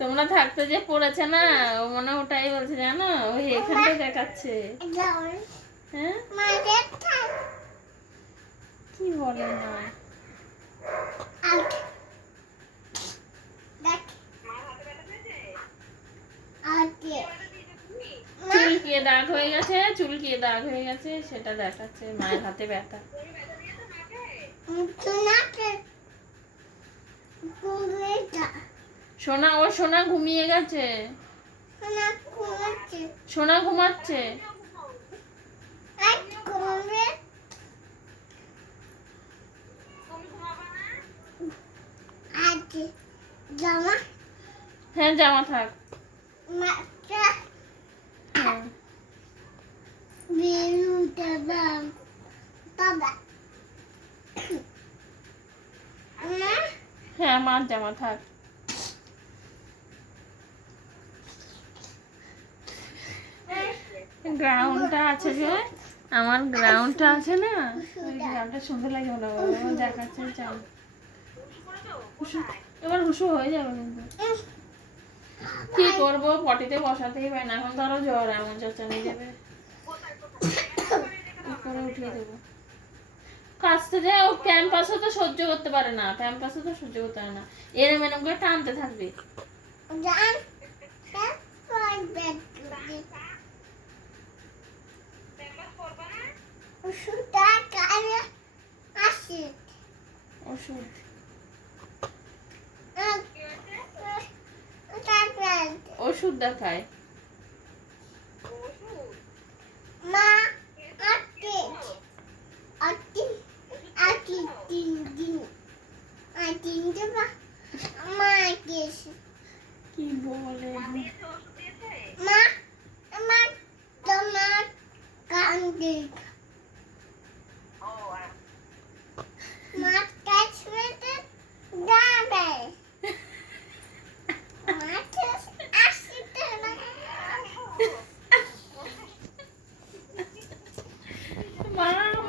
তোমরা থাকতে যে পড়েছে না, ও মনে ওটাই বলছে, জানো ওই এখানটাই দেখাচ্ছে। হ্যাঁ কি বলে না, চুলকিয়ে দাগ হয়ে গেছে, চুলকিয়ে দাগ হয়ে গেছে, সেটা দেখাচ্ছে মায়ের হাতে ব্যথা। সোনা, ও সোনা ঘুমিয়ে গেছে, সোনা ঘুমাচ্ছে। হ্যাঁ জামা থাক। হ্যাঁ মার জামা থাক। গ্রাউন্ডটা আছে যে, আমার গ্রাউন্ডটা আছে না, ওই গ্রাউন্ডটা সুন্দর লাগে মনে হয় দেখাচ্ছে। চাই এবার হুশু হয়ে যাবে, কিন্তু কি করবো, পটিতে বসাতেই পারি না। এখন ধরো জ্বর, এমন চেঁচানি দেবে, করে উঠিয়ে দেবো। কাছতে যায়, ও ক্যাম্পাসও তো সহ্য করতে পারে না, ক্যাম্পাসও তো সহ্য করতে পারে না, এরম এরম করে টানতে থাকবে। ওষুধ ওষুধ দেখায় কি বলে। মা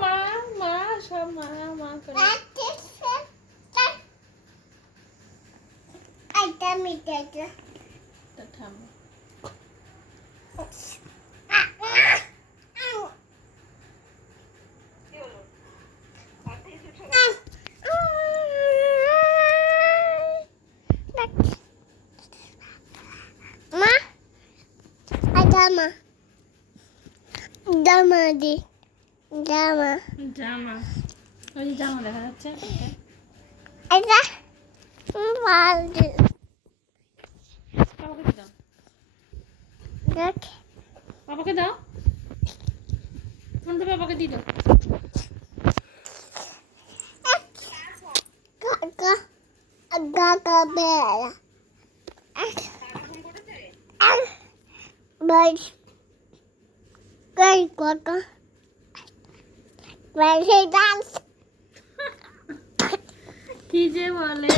মা মা সব মা মা করে। থামো। জামা দি জামা জামা, ওই যে জামা দেখা যাচ্ছে, এটা বালতি বাবাকে দাও, দেখ বাবাকে দাও, ফোনটা বাবাকে দিয়ে দাও। কাকা কাকা বেলা বাই কাই কাকা বাই ডান্স কি যে বলে।